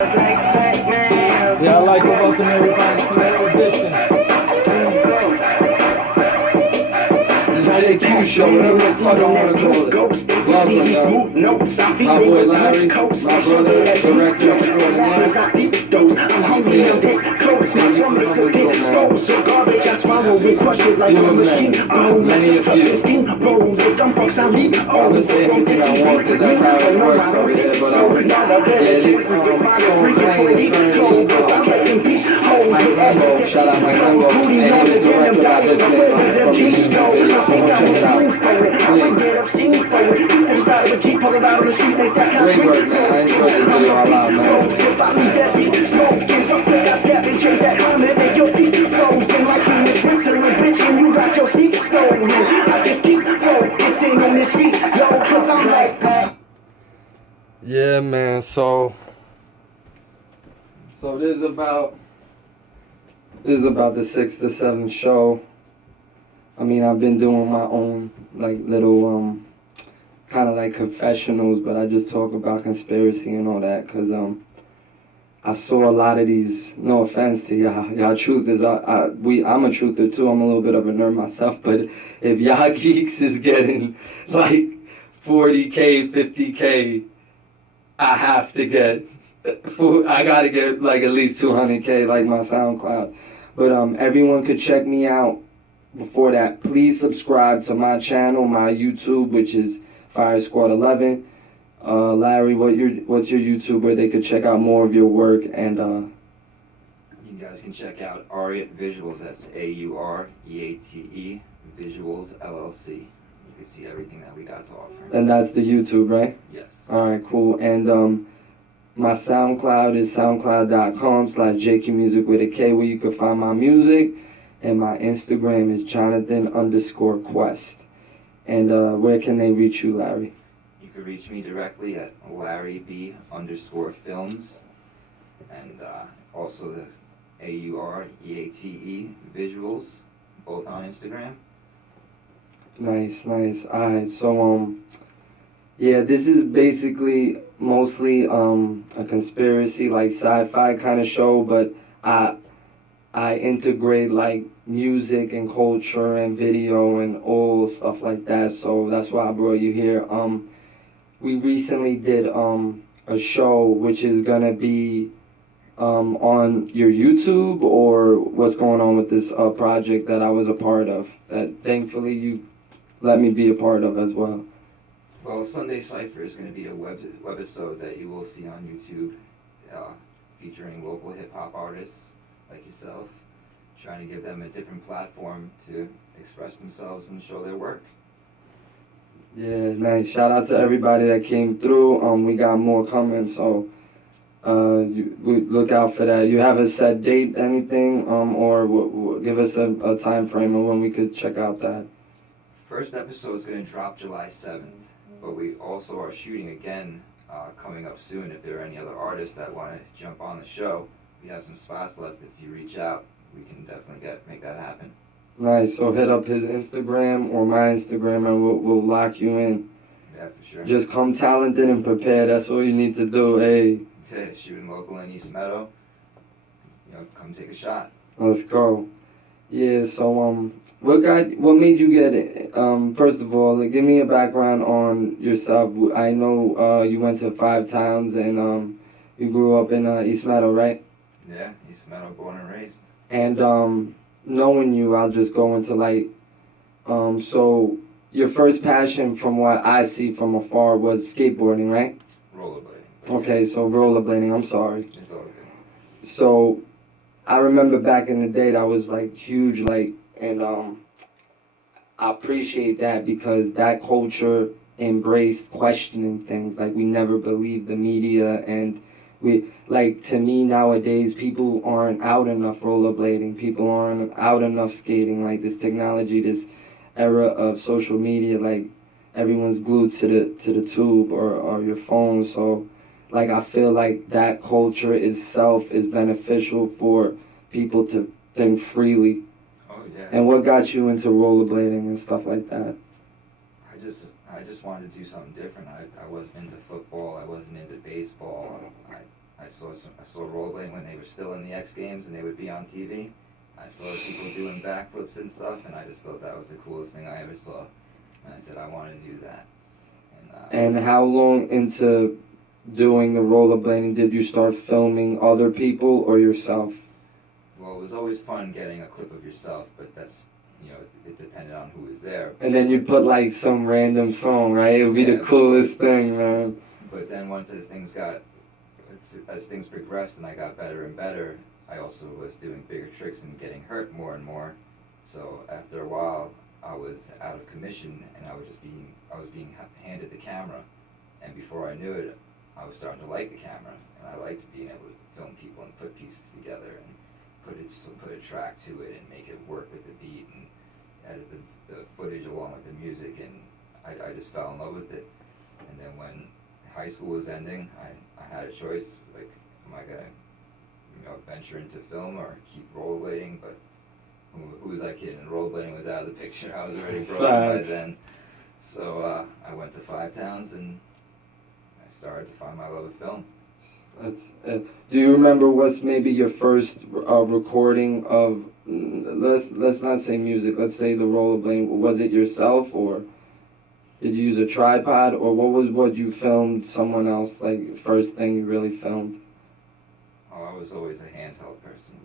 Yeah, I'd like to welcome everybody to another edition. The JQ Show, whatever the fuck I want to call it. Welcome, my boy Larry, my brother, director extraordinaire. I'm hungry, I'm this close, my stomach's a bit exposed. So garbage, I swallow and crush it like a machine. Oh, many of you. Steam rollers, dumb fucks, I leave. Oh, let's say anything I want, because that's how it works over here. But yeah, this so playing shout out my number, and the director of this man from the music video, so check it out. Great work, man. I enjoyed this video a lot, man. Change that climate, make your feet frozen like you was Switzerland, bitch, and you got your sneakers stolen. I just keep focusing on this beat, yo, cause I'm like, yeah, man, so this is about the 6th to 7th show. I mean, I've been doing my own, like, little, kind of like confessionals, but I just talk about conspiracy and all that, cause, I saw a lot of these, no offense to y'all. Y'all truth is, I'm a truther too. I'm a little bit of a nerd myself, but if y'all geeks is getting like 40K, 50K, I have to get, I gotta get like at least 200K like my SoundCloud. But everyone could check me out. Before that, please subscribe to my channel, my YouTube, which is Fire Squad 11. Larry, what's your YouTube where they could check out more of your work? And you guys can check out Auriate Visuals. That's AUREATE Visuals LLC. You can see everything that we got to offer. And that's the YouTube, right? Yes. All right, cool. And my SoundCloud is soundcloud.com/JQMusic with a K, where you can find my music. And my Instagram is Jonathan_Quest. And where can they reach you, Larry? You can reach me directly at LarryB_Films, and also the AUREATE Visuals, both on Instagram. Nice. Alright, so yeah, this is basically mostly a conspiracy, like sci-fi kind of show, but I integrate like music and culture and video and all stuff like that, so that's why I brought you here. We recently did a show which is gonna be on your YouTube, or what's going on with this project that I was a part of, that thankfully you let me be a part of as well. Well, Sunday Cypher is going to be a webisode that you will see on YouTube, featuring local hip-hop artists like yourself, trying to give them a different platform to express themselves and show their work. Yeah, nice. Shout out to everybody that came through. We got more coming, so we look out for that. You have a set date, anything, or give us a time frame of when we could check out that. First episode is going to drop July 7th, but we also are shooting again coming up soon. If there are any other artists that want to jump on the show, we have some spots left. If you reach out, we can definitely make that happen. Nice. So hit up his Instagram or my Instagram, and we'll lock you in. Yeah, for sure. Just come talented and prepared. That's all you need to do. Hey. Yeah, shooting local in East Meadow. Come take a shot. Let's go. Yeah. So what made you get it? First of all, give me a background on yourself. I know you went to 5 towns and you grew up in East Meadow, right? Yeah, East Meadow, born and raised. And knowing you, I'll just go into like, so your first passion, from what I see from afar, was skateboarding, right? Rollerblading. Okay, so rollerblading. I'm sorry. It's all good. So I remember back in the day that was like huge, like, and I appreciate that because that culture embraced questioning things. Like, we never believed the media, and to me nowadays, people aren't out enough rollerblading, people aren't out enough skating. Like, this technology, this era of social media, like, everyone's glued to the tube or your phone. So like, I feel like that culture itself is beneficial for people to think freely. Oh yeah. And what got you into rollerblading and stuff like that? I just wanted to do something different. I wasn't into football. I wasn't into baseball. I saw rollerblading when they were still in the X Games and they would be on TV. I saw people doing backflips and stuff, and I just thought that was the coolest thing I ever saw. And I said I want to do that. And how long into doing the rollerblading did you start filming other people or yourself? Well, it was always fun getting a clip of yourself, but that's, you know, it depended on who was there. And then you'd put like some random song, right? It would be the coolest thing, man. But then once as things progressed and I got better and better, I also was doing bigger tricks and getting hurt more and more. So after a while, I was out of commission and I was being handed the camera. And before I knew it, I was starting to like the camera, and I liked being able to film people and put pieces together and put a track to it and make it work with the beat and edit the footage along with the music, and I just fell in love with it. And then when high school was ending, I had a choice, like, am I gonna, you know, venture into film or keep rollerblading? But who was I kidding? Rollerblading was out of the picture. I was already broken by then. So I went to Five Towns and I started to find my love of film. That's do you remember what's maybe your first recording of, let's not say music, let's say the rollerblading? Was it yourself, or did you use a tripod, or what you filmed someone else, like first thing you really filmed? Oh, I was always a handheld person.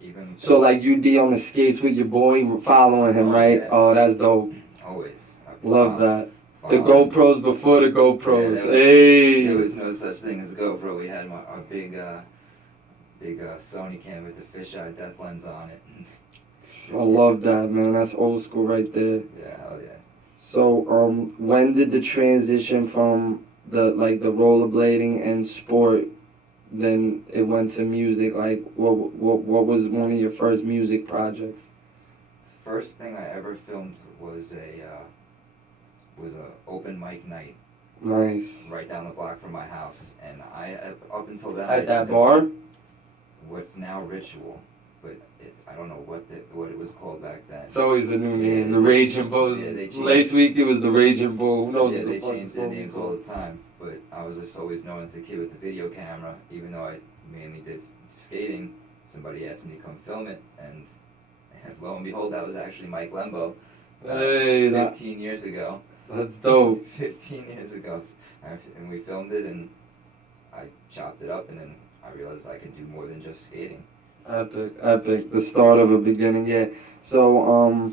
Even so like you'd be on the skates with your boy following him, right? Yeah. Oh, that's dope. Always. Love that. The GoPros before the GoPros. Yeah, there was no such thing as GoPro. We had our big Sony cam with the fisheye depth lens on it. I love that, man. That's old school right there. Yeah, hell yeah. So, when did the transition from the rollerblading and sport, then it went to music? Like, what was one of your first music projects? The first thing I ever filmed was a open mic night. Nice. Right down the block from my house, and up until then. At that bar? What's now Ritual, but I don't know what it was called back then. It's always a new name. The Raging Bulls. Yeah, they changed. Last week it was the Raging Bull. Who knows? Yeah, they changed their names all the time. But I was just always known as the kid with the video camera, even though I mainly did skating. Somebody asked me to come film it, and lo and behold, that was actually Mike Lembo. 15 years ago. That's dope. 15 years ago. And we filmed it, and I chopped it up, and then I realized I could do more than just skating. Epic. The start of a beginning, yeah. So,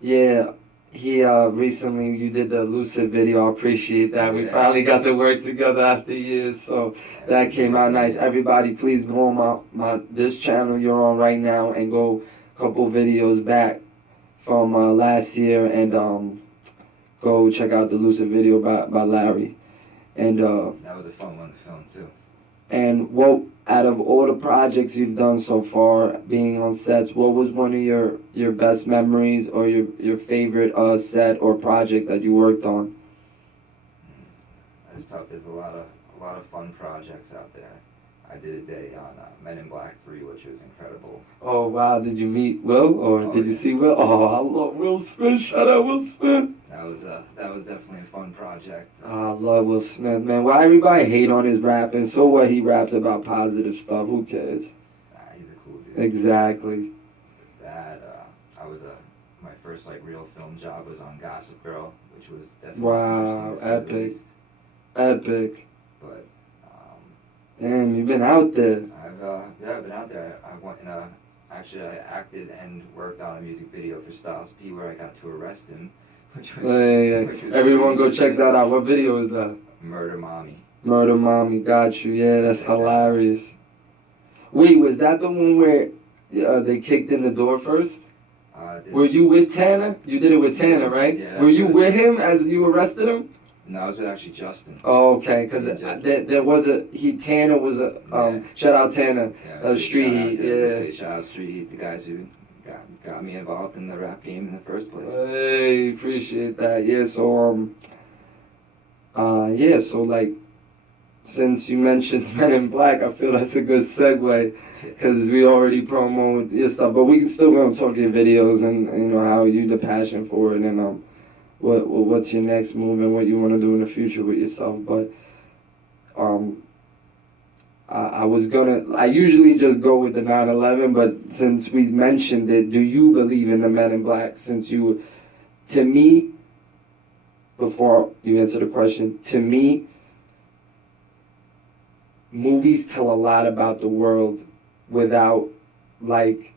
yeah, he, recently you did the Lucid video. I appreciate that. We finally got to work together after years, so that came out nice. Everybody, please go on this channel you're on right now and go a couple videos back from last year and go check out the Lucid video by Larry. And that was a fun one to film too. And out of all the projects you've done so far, being on sets, what was one of your best memories or your favorite set or project that you worked on? That's tough. There's a lot of fun projects out there. I did a day on Men in Black 3, which was incredible. Oh, wow. Did you meet Will, or did you see Will? Oh, I love Will Smith. Shout out Will Smith. That was definitely a fun project. Oh, I love Will Smith, man. Why everybody hate on his rapping? So what? He raps about positive stuff. Who cares? Nah, he's a cool dude. Exactly. My first real film job was on Gossip Girl, which was definitely wow, epic. Epic. But damn, you've been out there. I've been out there. I went actually I acted and worked on a music video for Styles P where I got to arrest him. Which was everyone go check that out. What video is that? Murder Mommy. Murder Mommy, got you. Yeah, that's hilarious. Wait, was that the one where they kicked in the door first? Were you with Tanner? You did it with Tanner, right? Yeah, were you with him as you arrested him? No, I was with actually Justin. Oh, okay, because there was Tanner was shout out Tanner, Street Heat, yeah. Shout out Street Heat, the guys who got me involved in the rap game in the first place. Hey, appreciate that. Yeah, so since you mentioned Men in Black, I feel that's a good segue because we already promoted your stuff, but we can still go and talk your videos and how you the passion for it and what's your next move and what you want to do in the future with yourself. But I usually just go with the 9/11, but since we mentioned it, do you believe in the Men in Black? To me, before you answer the question, to me, movies tell a lot about the world without, like,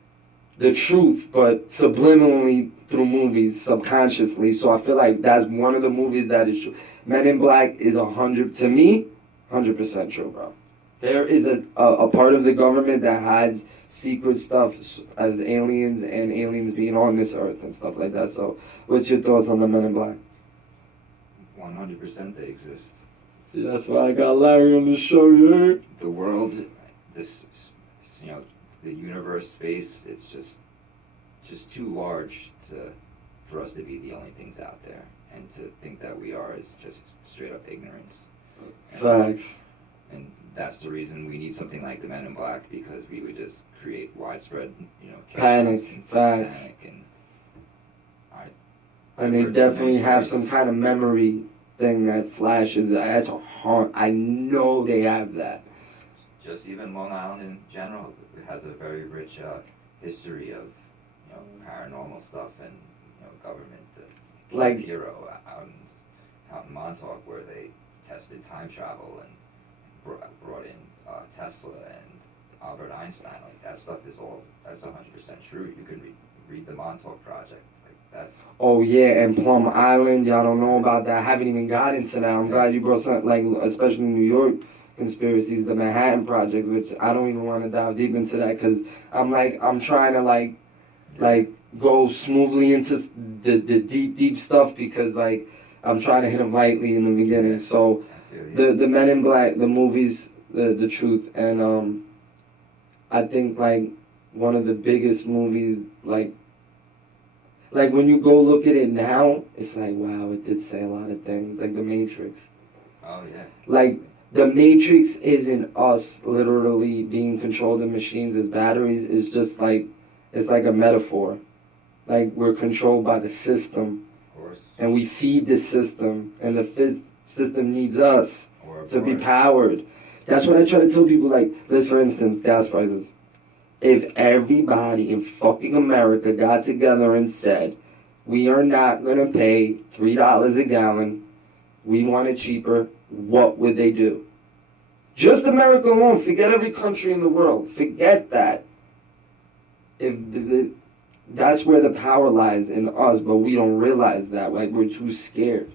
the truth, but subliminally through movies, subconsciously. So I feel like that's one of the movies that is true. Men in Black is 100% true, bro. There is a part of the government that hides secret stuff as aliens and aliens being on this earth and stuff like that. So, what's your thoughts on the Men in Black? 100% they exist. See, that's why I got Larry on the show, you heard? The world, this, the universe, space, it's just too large for us to be the only things out there. And to think that we are is just straight up ignorance. Facts. And that's the reason we need something like the Men in Black, because we would just create widespread, panic, facts. Panic And they definitely have some kind of memory thing that flashes. That's I know they have that. Just even Long Island in general has a very rich history of paranormal stuff and government. Like Hero out in Montauk, where they tested time travel and brought in Tesla and Albert Einstein. Like that's 100% true. You can read the Montauk Project. That's. Oh yeah, and Plum Island. Y'all don't know about that. I haven't even got into that. I'm glad you brought something, like, especially New York conspiracies, the Manhattan Project, which I don't even want to dive deep into that, because I'm trying to like go smoothly into the deep stuff, because like I'm trying to hit them lightly in the beginning. So the Men in Black, the movies, the truth, and I think like one of the biggest movies, like when you go look at it now, it's like, wow, it did say a lot of things, like The Matrix. Oh yeah. Like The Matrix isn't us literally being controlled in machines as batteries. It's just like, it's like a metaphor. Like we're controlled by the system. Of course. And we feed the system, and the system needs us to be powered. That's what I try to tell people. Like, let's, for instance, gas prices. If everybody in fucking America got together and said, we are not going to pay $3 a gallon, we want it cheaper, what would they do? Just America alone. Forget every country in the world. Forget that. That's where the power lies in us, but we don't realize that. Like, we're too scared.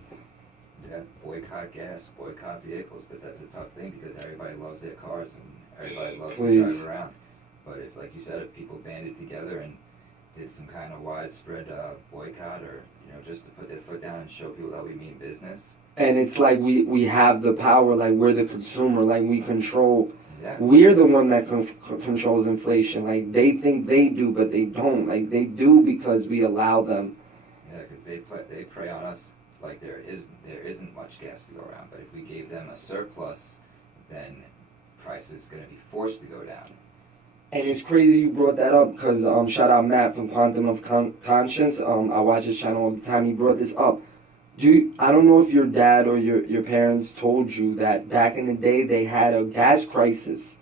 Yeah, boycott gas, boycott vehicles, but that's a tough thing because everybody loves their cars and everybody loves to drive around. But if, like you said, if people banded together and did some kind of widespread boycott, or just to put their foot down and show people that we mean business. And it's like we have the power, like we're the consumer, like we control. Yeah. We're the one that controls inflation. Like they think they do, but they don't. Like they do because we allow them. Yeah, because they prey on us like there isn't much gas to go around. But if we gave them a surplus, then price is going to be forced to go down. And it's crazy you brought that up, because shout out Matt from Quantum of Conscience. I watch his channel all the time. He brought this up. I don't know if your dad or your parents told you that back in the day they had a gas crisis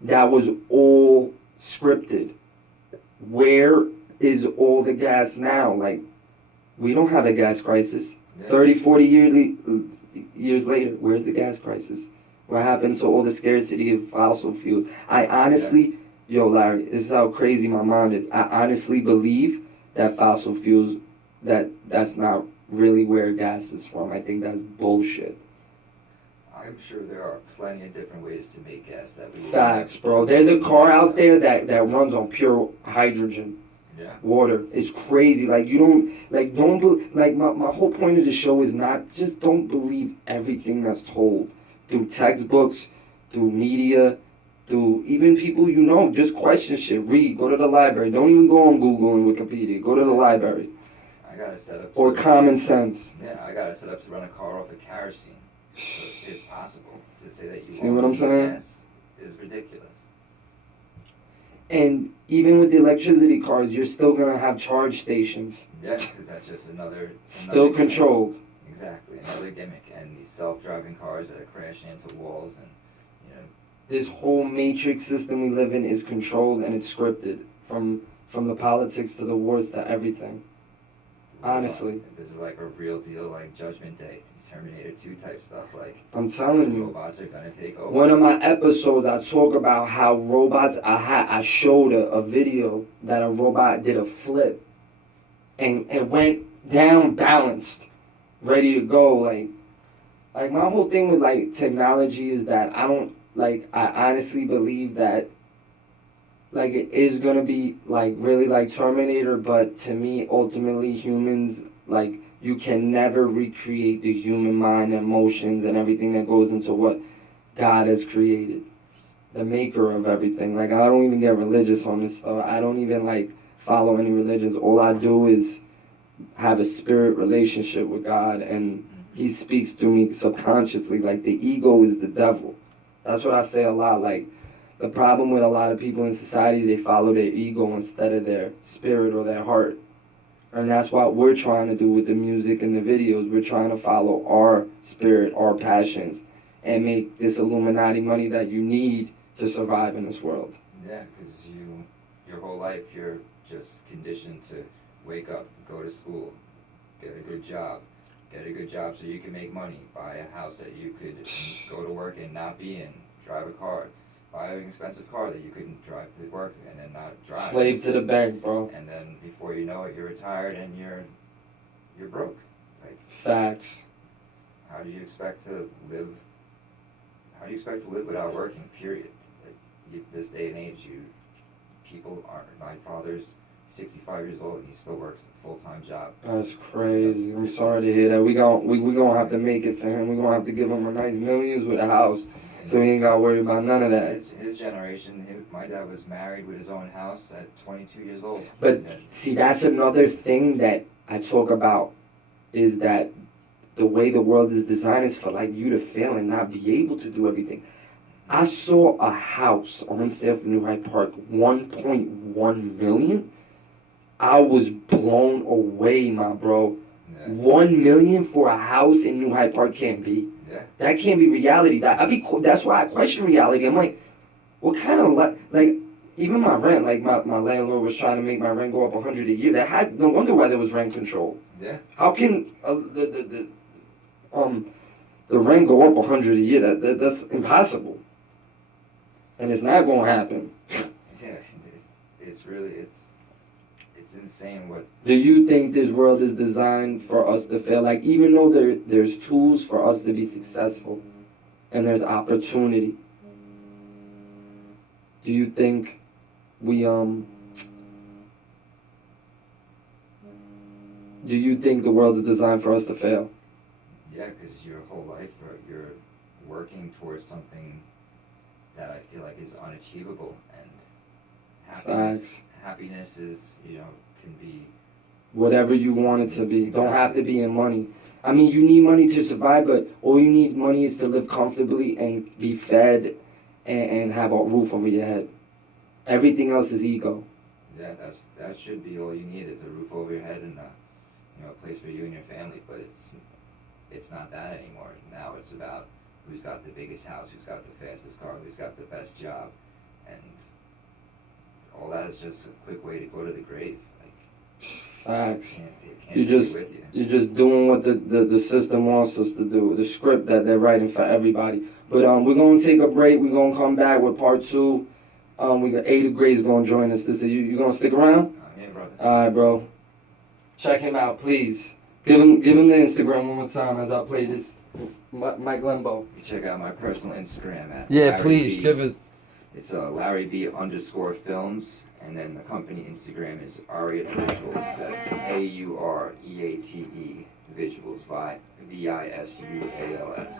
that was all scripted. Where is all the gas now? Like, we don't have a gas crisis. Yeah. 30, 40 years later, where's the gas crisis? What happened to all the scarcity of fossil fuels? I honestly, Larry, this is how crazy my mind is. I honestly believe that fossil fuels, that's not really where gas is from. I think that's bullshit. I'm sure there are plenty of different ways to make gas that we Facts, bro. There's a car out there that runs on pure hydrogen. Yeah. Water. It's crazy. Like, you don't, my whole point of the show is not, just don't believe everything that's told. Through textbooks, through media, through even people just question shit. Read, go to the library. Don't even go on Google and Wikipedia. Go to the library. I got to set up. Or common sense. Yeah, I got to set up to run a car off of kerosene. So it's possible to say that you see what I'm saying? Gas is ridiculous. And even with the electricity cars, you're still going to have charge stations. Yeah, because that's just another still controlled. Exactly, another gimmick. And these self-driving cars that are crashing into walls, and this whole matrix system we live in is controlled and it's scripted from the politics to the wars to everything. Honestly. There's like a real deal like Judgment Day, Terminator 2 type stuff. Like I'm telling you. Robots are gonna take over. One of my episodes, I talk about how robots. I showed a video that a robot did a flip, and went down balanced, ready to go. Like my whole thing with like technology is that I don't like. I honestly believe that like it is gonna be like really like Terminator, but to me, ultimately, humans like. You can never recreate the human mind, emotions, and everything that goes into what God has created. The maker of everything. Like, I don't even get religious on this stuff. I don't even, like, follow any religions. All I do is have a spirit relationship with God, and He speaks to me subconsciously. Like, the ego is the devil. That's what I say a lot. Like, the problem with a lot of people in society, they follow their ego instead of their spirit or their heart. And that's what we're trying to do with the music and the videos. We're trying to follow our spirit, our passions, and make this Illuminati money that you need to survive in this world. Yeah, because your whole life, you're just conditioned to wake up, go to school, get a good job so you can make money, buy a house that you could go to work and not be in, drive a car, buy an expensive car that you couldn't drive to work and then not drive. Slave to the bank, bro. And then before you know it, you're retired and you're broke. Like facts. How do you expect to live? How do you expect to live without working? Period. Like this day and age, people aren't. My father's 65 years old and he still works a full-time job. That's crazy. I'm sorry to hear that. We gonna have to make it for him. We gonna have to give him a nice millions with a house. So he ain't got to worry about none of that. His generation, my dad was married with his own house at 22 years old. But see, that's another thing that I talk about is that the way the world is designed is for like you to fail and not be able to do everything. I saw a house on sale for New Hyde Park, 1.1 million. I was blown away, my bro. Yeah. 1 million for a house in New Hyde Park can't be. Yeah. That can't be reality. That's why I question reality. I'm like, what kind of like even my rent, like my landlord was trying to make my rent go up $100 a year. No wonder why there was rent control. Yeah. How can the rent go up $100 a year? That's impossible. And it's not gonna happen. Yeah, it's really insane what. Do you think this world is designed for us to fail? Like, even though there's tools for us to be successful and there's opportunity, do you think we do you think the world is designed for us to fail? Yeah, because your whole life you're working towards something that I feel like is unachievable, and happiness is, can be whatever you want it to be. Don't have to be in money. I mean, you need money to survive, but all you need money is to live comfortably and be fed and have a roof over your head. Everything else is ego. Yeah, that should be all you need, is a roof over your head and a place for you and your family. But it's not that anymore. Now it's about who's got the biggest house, who's got the fastest car, who's got the best job, and all that is just a quick way to go to the grave. Facts. You're just doing what the system wants us to do, the script that they're writing for everybody. But we're gonna take a break. We're gonna come back with part 2. We got Ada Gray's gonna join us. You gonna stick around? Yeah, brother. All right, bro. Check him out, please. Give him the Instagram one more time as I play this. Mike Lembo. You check out my personal Instagram at Larry please B. Give it. It's Larry B_films, and then the company Instagram is Ariat Visuals. That's AUREATE Visuals, VISUALS.